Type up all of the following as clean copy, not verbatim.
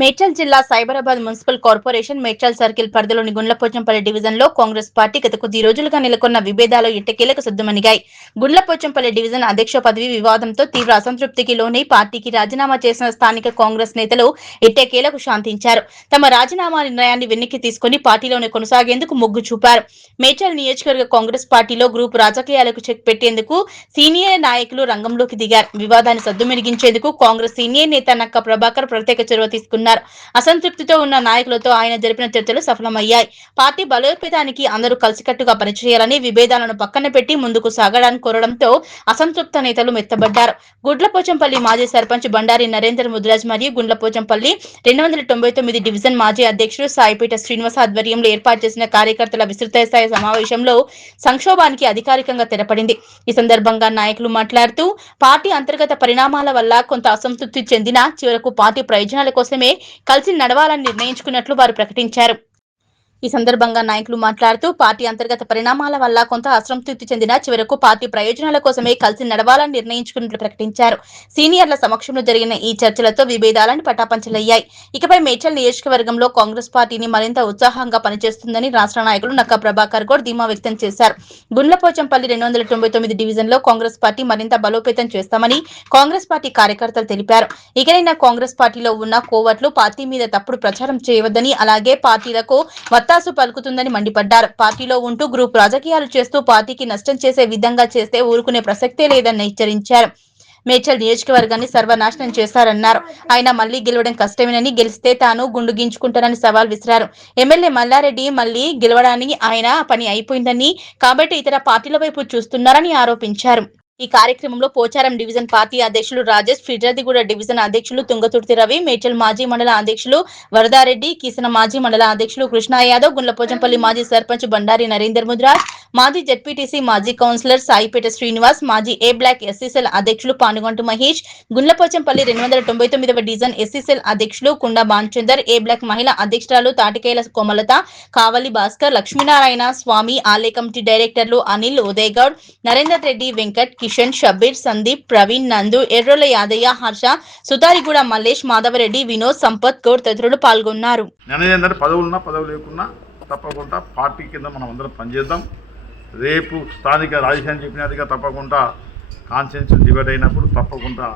మేడ్చల్ జిల్లా Cyberabad municipal corporation Medchal circle పరిధిలోని Gundlapochampally division లో కాంగ్రెస్ పార్టీ గత కొద్ది రోజులుగా నెలకొన్న విభేదాలు ఎట్టకేలకు సద్దుమణిగాయి. గుండ్లపోచంపల్లి డివిజన్ అధ్యక్ష పదవి వివాదంతో తీవ్ర అసంతృప్తికి లోనై పార్టీకి రాజీనామా చేసిన స్థానిక కాంగ్రెస్ నేతలు ఎట్టకేలకు శాంతించారు. తమ రాజీనామా నిర్ణయాన్ని వెనక్కి తీసుకుని పార్టీలోనే కొనసాగేందుకు మొగ్గు చూపారు. మేడ్చల్ నియోజకవర్గ కాంగ్రెస్ పార్టీలో గ్రూపు రాజకీయాలకు చెక్ పెట్టేందుకు సీనియర్ నాయకులు రంగంలోకి దిగారు. వివాదాన్ని సద్దుమణిగించేందుకు కాంగ్రెస్ సీనియర్ నేత నక్క ప్రభాకర్ ప్రత్యేక చొరవ తీసుకున్నారు. అసంతృప్తితో ఉన్న నాయకులతో ఆయన జరిపిన చర్చలు సఫలమయ్యాయి. పార్టీ బలోపేతానికి అందరూ కలిసికట్టుగా పనిచేయాలని, విభేదాలను పక్కన పెట్టి ముందుకు సాగడానికి కోరడంతో అసంతృప్త నేతలు మెత్తబడ్డారు. గుండ్లపోచంపల్లి మాజీ సర్పంచ్ బండారి నరేందర్ ముదిరాజ్ మరియు గుండ్లపోచంపల్లి 299 డివిజన్ మాజీ అధ్యక్షుడు సాయిపేట శ్రీనివాస్ ఆధ్వర్యంలో ఏర్పాటు చేసిన కార్యకర్తల విస్తృత స్థాయి సమావేశంలో సంక్షోభానికి అధికారికంగా తెరపడింది. ఈ సందర్భంగా నాయకులు మాట్లాడుతూ పార్టీ అంతర్గత పరిణామాల వల్ల కొంత అసంతృప్తి చెందిన చివరకు పార్టీ ప్రయోజనాల కోసమే కలిసి నడవాలని నిర్ణయించుకున్నట్లు వారు ప్రకటించారు. ఈ సందర్భంగా నాయకులు మాట్లాడుతూ పార్టీ అంతర్గత పరిణామాల వల్ల కొంత అసంతృప్తి చెందిన చివరకు పార్టీ ప్రయోజనాల కోసమే కలిసి నడవాలని నిర్ణయించుకున్నట్లు ప్రకటించారు. సీనియర్ల సమక్షంలో జరిగిన ఈ చర్చలతో విభేదాలను పటాపంచలయ్యాయి. ఇకపై మేడ్చల్ నియోజకవర్గంలో కాంగ్రెస్ పార్టీని మరింత ఉత్సాహంగా పనిచేస్తుందని రాష్ట్ర నాయకులు నక్క ప్రభాకర్ గౌడ్ ధీమా వ్యక్తం చేశారు. గుండ్లపోచంపల్లి 299 డివిజన్ లో కాంగ్రెస్ పార్టీ మరింత బలోపేతం చేస్తామని కాంగ్రెస్ పార్టీ కార్యకర్తలు తెలిపారు. ఇకనైనా కాంగ్రెస్ పార్టీలో ఉన్న కోవట్లు పార్టీ మీద తప్పుడు ప్రచారం చేయవద్దని, అలాగే పార్టీలకు వత్తాసు పలుకుతుందని మండిపడ్డారు. పార్టీలో ఉంటూ గ్రూప్ రాజకీయాలు చేస్తూ పార్టీకి నష్టం చేసే విధంగా చేస్తే ఊరుకునే ప్రసక్తే లేదని హెచ్చరించారు. మేడ్చల్ నియోజకవర్గాన్ని సర్వనాశనం చేశారన్నారు. ఆయన మళ్లీ గెలవడం కష్టమేనని, గెలిస్తే తాను గుండు గించుకుంటానని సవాల్ విసిరారు. ఎమ్మెల్యే మల్లారెడ్డి మళ్లీ గెలవడానికి ఆయన పని అయిపోయిందని, కాబట్టి ఇతర పార్టీల వైపు చూస్తున్నారని ఆరోపించారు. ఈ కార్యక్రమంలో పోచారం డివిజన్ పార్టీ అధ్యక్షులు రాజేష్, ఫిర్యాదిగూడ డివిజన్ అధ్యక్షులు తుంగతుర్తి రవి, మేడ్చల్ మాజీ మండల అధ్యక్షులు వరదారెడ్డి, కీసన మాజీ మండల అధ్యక్షులు కృష్ణ యాదవ్, గుండ్లపోచంపల్లి మాజీ సర్పంచ్ బండారి నరేందర్ ముద్రాజ్, మాజీ జెడ్పీటీసీ మాజీ కౌన్సిలర్ సాయిపేట శ్రీనివాస్, మాజీ ఏ బ్లాక్ ఎస్సీసెల్ అధ్యక్షులు పానుగంటు మహేష్, గుండ్లపోచంపల్లి 299వ డివిజన్ ఎస్సీసెల్ అధ్యక్షులు కుండ భానుచందర్, ఏ బ్లాక్ మహిళా అధ్యక్షురాలు తాటికేల కోమలత, కావలి భాస్కర్, లక్ష్మీనారాయణ స్వామి, ఆలయ కమిటీ డైరెక్టర్లు అనిల్, ఉదయ్ గౌడ్, నరేందర్ రెడ్డి, వెంకట్, కిషన్, షబ్బీర్, సందీప్, ప్రవీణ్, నందు, ఎర్రోల యాదయ్య, హర్ష, సుతారిగూడ మల్లేష్, మాధవరెడ్డి, వినోద్, సంపత్ గౌడ్ తదితరులు పాల్గొన్నారు. పదవులు లేకున్నా తప్పకుండా పార్టీ కింద మనం అందరం పనిచేద్దాం. రేపు స్థానిక రాజధాని చెప్పినట్టుగా తప్పకుండా కాన్స్టిట్యూన్సీ డివైడ్ అయినప్పుడు తప్పకుండా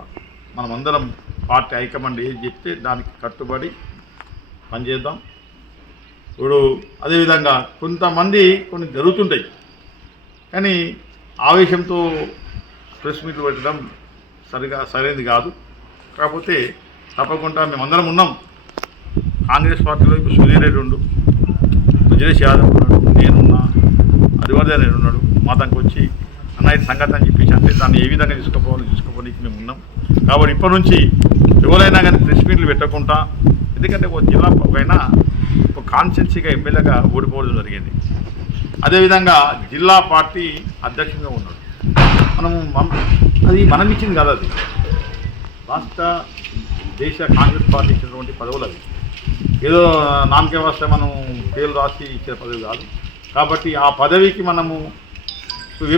మనం అందరం పార్టీ హైకమాండ్ ఏది చెప్తే దానికి కట్టుబడి పనిచేద్దాం. ఇప్పుడు అదేవిధంగా కొంతమంది కొన్ని జరుగుతుంటాయి, కానీ ఆవేశంతో ప్రెస్ మీట్లు పెట్టడం సరైనది కాదు. కాకపోతే తప్పకుండా మేమందరం ఉన్నాం. కాంగ్రెస్ పార్టీలో ఇప్పుడు సుధీర్ రెడ్డి ఉండు, విజయేష్ యాదవ్ ఉన్నాడు, నేనున్నా, హరివర్ధన్ రెడ్డి ఉన్నాడు. మా దానికి వచ్చి అన్న ఇది సంగతి అని చెప్పేసి అంటే దాన్ని ఏ విధంగా తీసుకోపోవడానికి మేము ఉన్నాం. కాబట్టి ఇప్పటి నుంచి ఎవరైనా కానీ ప్రెస్ మీట్లు పెట్టకుండా, ఎందుకంటే ఒక జిల్లా పైన ఒక కాన్స్టిట్యున్సీగా ఎమ్మెల్యేగా ఓడిపోవడం జరిగింది. అదేవిధంగా జిల్లా పార్టీ అధ్యక్షుడిగా ఉన్నాడు. అది మనం ఇచ్చింది కాదు, అది రాష్ట్ర దేశ కాంగ్రెస్ పార్టీ ఇచ్చినటువంటి పదవులు. అవి ఏదో నామకే వస్తే మనం పేర్లు రాసి ఇచ్చే పదవి కాదు. కాబట్టి ఆ పదవికి మనము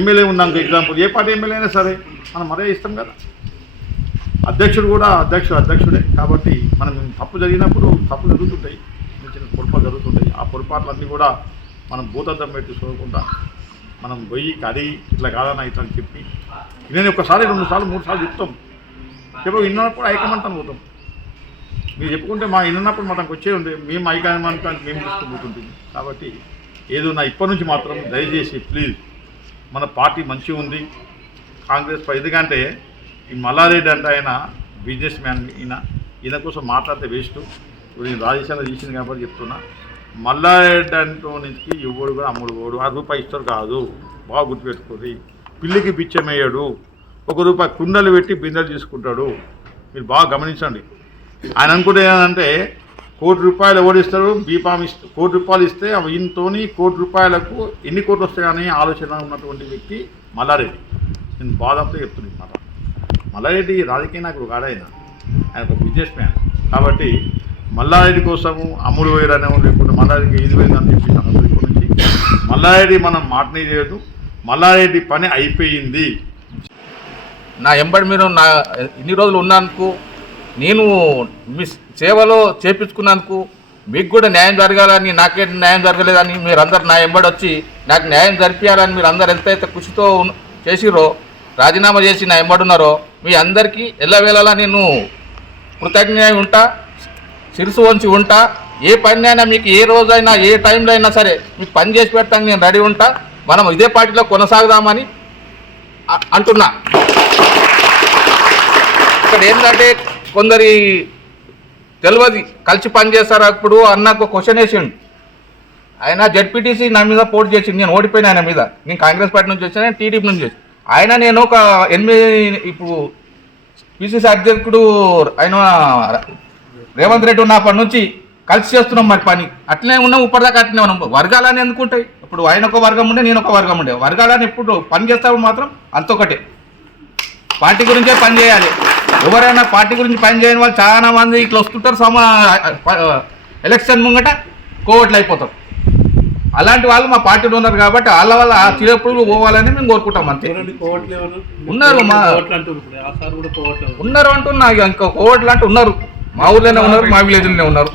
ఎమ్మెల్యే ఉన్నాం, ఎగ్జాంపుల్ ఏ పార్టీ ఎమ్మెల్యే అయినా సరే మనం మరే ఇస్తాం కదా. అధ్యక్షుడు కూడా అధ్యక్షుడే. కాబట్టి మనం తప్పు జరిగినప్పుడు తప్పు జరుగుతుంటాయి, చిన్న పొరపాటు జరుగుతుంటాయి. ఆ పొరపాట్లన్నీ కూడా మనం భూతద్దం పెట్టి చూడకుండా మనం పోయి అది ఇట్లా కాదన్నా ఇట్లా అని చెప్పి నేను ఒకసారి 2 సార్లు 3 సార్లు చెప్తాం. ఇన్నప్పుడు హైకమాండ్ పోతాం. మీరు చెప్పుకుంటే మా ఇన్నప్పుడు మాకు వచ్చే ఉంది, మేము హైకమాండ్ మేము తీసుకుపోతుంటుంది. కాబట్టి ఏదన్నా ఇప్పటి నుంచి మాత్రం దయచేసి ప్లీజ్ మన పార్టీ మంచిగా ఉంది కాంగ్రెస్ పార్టీ. ఎందుకంటే ఈ మల్లారెడ్డి అంటే ఆయన బిజినెస్ మ్యాన్, ఈయన కోసం మాట్లాడితే వేస్ట్. ఇప్పుడు నేను రాజస్థాన్లో చేసింది కాబట్టి చెప్తున్నా. మల్లారెడ్డి అంటోనికి ఎవడు కూడా అమ్ముడు పోడు, ₹1 ఇస్తారు కాదు. బాగా గుర్తుపెట్టుకోండి. పిల్లికి బిచ్చమేయడు, ₹1 కుండలు పెట్టి బిందెలు తీసుకుంటాడు. మీరు బాగా గమనించండి. ఆయన అనుకుంటే ఏంటంటే ₹1 ఎవడిస్తారు, బీఫామ్ ₹1 ఇస్తే ఈయనతోని ₹1 ఎన్ని కోట్లు వస్తాయని ఆలోచన ఉన్నటువంటి వ్యక్తి మల్లారెడ్డి. నేను బాధంతో చెప్తున్నాను మాట. మల్లారెడ్డి రాజకీయ నాయకుడు కాడైనా, ఆయన ఒక బిజినెస్ మ్యాన్. కాబట్టి మల్లారెడ్డి కోసము అమ్ముడు వేయడనే లేకుండా మల్లారెడ్డికి ఇది పోయిందని చెప్పి ఇప్పటి నుంచి మల్లారెడ్డి మనం మాటనే చేయదు. మల్లారెడ్డి పని అయిపోయింది. నా ఎంబడి మీరు నా ఇన్ని రోజులు ఉన్నందుకు నేను మీ సేవలో చేపించుకున్నందుకు మీకు కూడా న్యాయం జరగాలని, నాకే న్యాయం జరగలేదని మీరందరూ నా వెంబడి వచ్చి నాకు న్యాయం జరిపించాలని మీరు అందరు ఎంతైతే కృషితో చేసిరో, రాజీనామా చేసి నా వెంబడున్నారో మీ అందరికీ ఎల్లవేళలా నేను కృతజ్ఞ ఉంటా, శిరసు వంచి ఉంటా. ఏ పని అయినా మీకు ఏ రోజైనా ఏ టైంలో అయినా సరే మీకు పని చేసి పెడతాను, నేను రెడీ ఉంటా. మనం ఇదే పార్టీలో కొనసాగుదామని అంటున్నా. ఇక్కడ ఏంటంటే కొందరి తెలియదు కలిసి పనిచేస్తారు. అప్పుడు అన్నకు క్వశ్చన్ వేసిండు, ఆయన జెడ్పీటీసీ నా మీద పోటీ చేసిండు, నేను ఓడిపోయిన ఆయన మీద. నేను కాంగ్రెస్ పార్టీ నుంచి వచ్చాను, టీడీపీ నుంచి వచ్చి. ఆయన నేను ఒక 8 ఇప్పుడు పిసిసి అధ్యక్షుడు ఆయన రేవంత్ రెడ్డి ఉన్నప్పటి నుంచి కలిసి చేస్తున్నాం మరి పని. అట్లనే ఉన్నాం, ఇప్పటిదాకా అట్లనే ఉన్నాం. వర్గాలని ఎందుకుంటాయి? ఇప్పుడు ఆయన ఒక వర్గం ఉండే, నేను ఒక వర్గం ఉండే. వర్గాలని ఎప్పుడు పని చేస్తాడు మాత్రం అంతొకటే, పార్టీ గురించే పని చేయాలి. ఎవరైనా పార్టీ గురించి పని చేయని వాళ్ళు చాలా మంది ఇట్లా వస్తుంటారు, ఎలక్షన్ ముంగట కోవట్లు అయిపోతారు. అలాంటి వాళ్ళు మా పార్టీలో ఉన్నారు కాబట్టి వాళ్ళ వల్ల ఆ చిరపులు పోవాలని మేము కోరుకుంటాం అంతే. ఉన్నారు ఉన్నారు అంటున్నా, ఇంకా కోవట్లు అంటే ఉన్నారు, మా ఊర్లోనే ఉన్నారు, మా విలేజ్లోనే ఉన్నారు.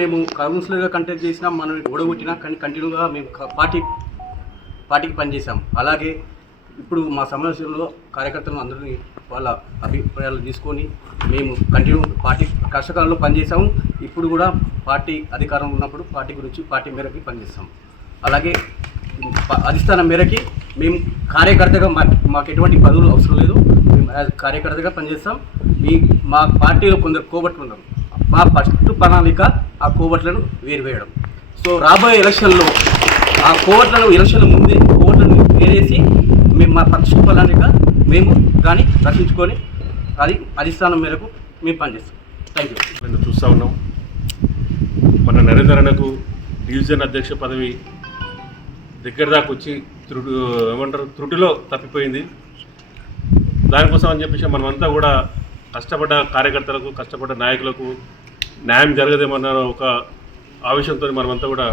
మేము కౌన్సిలర్గా కంటెక్ట్ చేసినా, మనం ఓడగొట్టినా, కానీ కంటిన్యూగా మేము పార్టీకి పనిచేసాం. అలాగే ఇప్పుడు మా సమావేశంలో కార్యకర్తలను అందరినీ వాళ్ళ అభిప్రాయాలు తీసుకొని మేము కంటిన్యూ పార్టీ కష్టకాలంలో పనిచేసాము. ఇప్పుడు కూడా పార్టీ అధికారం ఉన్నప్పుడు పార్టీ గురించి పార్టీ మేరకి పనిచేస్తాం. అలాగే అధిష్టానం మేరకి మేము కార్యకర్తగా మాకు ఎటువంటి పదవులు అవసరం లేదు, మేము కార్యకర్తగా పనిచేస్తాం. మా పార్టీలో కొందరు కోబట్లు ఉన్నారు, మా ఫస్ట్ ప్రణాళిక ఆ కోబట్లను వేరువేయడం. సో రాబోయే ఎలక్షన్లో ఆ ఎలక్షన్ల ముందే కోబట్లను వేరేసి మేము మా ఫస్ట్ ప్రణాళిక మేము దాన్ని రక్షించుకొని అది అధిష్టానం మేరకు మేము పనిచేస్తాం. Thank you. మేము చూస్తూ ఉన్నాం, మన నరేందర్ అన్నకు డివిజన్ అధ్యక్ష పదవి దగ్గర దాకా వచ్చి త్రుటిలో తప్పిపోయింది. దానికోసం అని చెప్పేసి మనమంతా కూడా కష్టపడ్డ కార్యకర్తలకు, కష్టపడ్డ నాయకులకు న్యాయం జరగదేమన్న ఒక ఆవేశంతో మనమంతా కూడా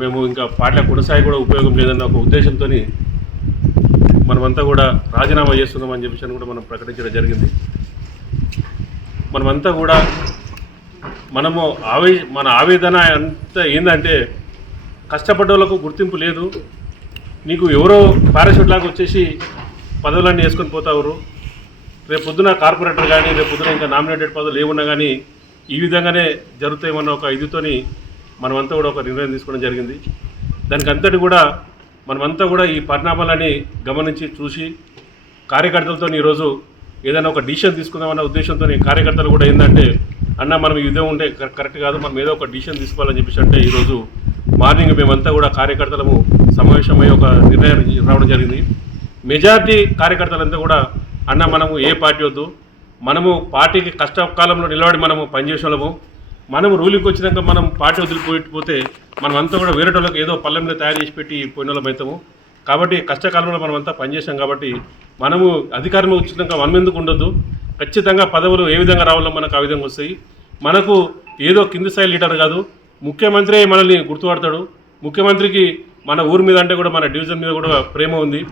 మేము ఇంకా పార్టీలో కొనసాగి కూడా ఉపయోగం లేదన్న ఒక ఉద్దేశంతో మనమంతా కూడా రాజీనామా చేస్తున్నామని చెప్పేసి కూడా మనం ప్రకటించడం జరిగింది. మనమంతా కూడా మన ఆవేదన అంతా ఏంటంటే, కష్టపడ్డ వాళ్ళకు గుర్తింపు లేదు. నీకు ఎవరో పారాషూట్ లాగా వచ్చేసి పదవులన్నీ వేసుకొని పోతారు. రేపు పొద్దున కార్పొరేటర్ కానీ, రేపు పొద్దున ఇంకా నామినేటెడ్ పదవులు ఏమున్నా కానీ ఈ విధంగానే జరుగుతాయమన్న ఒక ఇదితోని మనమంతా కూడా ఒక నిర్ణయం తీసుకోవడం జరిగింది. దానికి అంతటి కూడా మనమంతా కూడా ఈ పరిణామాలని గమనించి చూసి కార్యకర్తలతో ఈరోజు ఏదైనా ఒక డిసిషన్ తీసుకుందామన్న ఉద్దేశంతో కార్యకర్తలు కూడా ఏంటంటే, అన్న మనం ఈ విధంగా ఉంటే కరెక్ట్ కాదు, మనం ఏదో ఒక డిసిషన్ తీసుకోవాలని చెప్పేసి అంటే ఈరోజు మార్నింగ్ మేమంతా కూడా కార్యకర్తలము సమావేశమై ఒక నిర్ణయం రావడం జరిగింది. మెజారిటీ కార్యకర్తలంతా కూడా అన్న మనము ఏ పార్టీ వద్దు, మనము పార్టీకి కష్టకాలంలో నిలబడి మనము పనిచేసేవాళ్ళము, మనము రూలింగ్కి వచ్చినాక మనం పార్టీ వదిలిపోతే మనమంతా కూడా వేరే వాళ్ళకి ఏదో పళ్ళ మీద తయారు చేసి పెట్టి పోయిన వాళ్ళం అవుతాము. కాబట్టి కష్టకాలంలో మనమంతా పనిచేసాం కాబట్టి మనము అధికారం వచ్చినాక మనం ఎందుకు ఉండొద్దు. ఖచ్చితంగా పదవులు ఏ విధంగా రావాలో మనకు ఆ విధంగా వస్తాయి. మనకు ఏదో కింది స్థాయి లీడర్ కాదు, ముఖ్యమంత్రి మనల్ని గుర్తుపడతాడు. ముఖ్యమంత్రికి మన ఊరి మీద అంటే కూడా మన డివిజన్ మీద కూడా ప్రేమ ఉంది.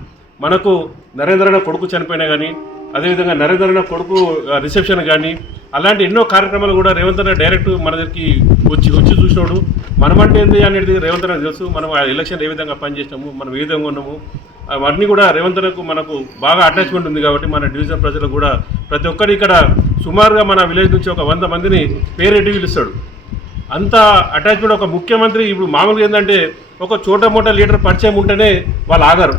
మనకు నరేంద్రన్న కొడుకు చనిపోయినా కానీ, అదేవిధంగా నరేంద్రన్న కొడుకు రిసెప్షన్ కానీ, అలాంటి ఎన్నో కార్యక్రమాలు కూడా రేవంత్ అన్న డైరెక్ట్ మన దగ్గరికి వచ్చి చూసినాడు. మనమంటే ఏంటి అనేది రేవంత్ అన్న తెలుసు. మనం ఆ ఎలక్షన్ ఏ విధంగా పనిచేసినాము, మనం ఏ విధంగా ఉన్నాము, అవన్నీ కూడా రేవంత్ అన్నకు మనకు బాగా అటాచ్మెంట్ ఉంది. కాబట్టి మన డివిజన్ ప్రజలకు కూడా ప్రతి ఒక్కరు ఇక్కడ సుమారుగా మన విలేజ్ నుంచి ఒక 100 మందిని పేరెట్టి పిలుస్తాడు. అంత అటాచ్మెంట్ ఒక ముఖ్యమంత్రి. ఇప్పుడు మామూలుగా ఏంటంటే ఒక చోట మోట లీడర్ పరిచయం ఉంటేనే వాళ్ళు ఆగారు.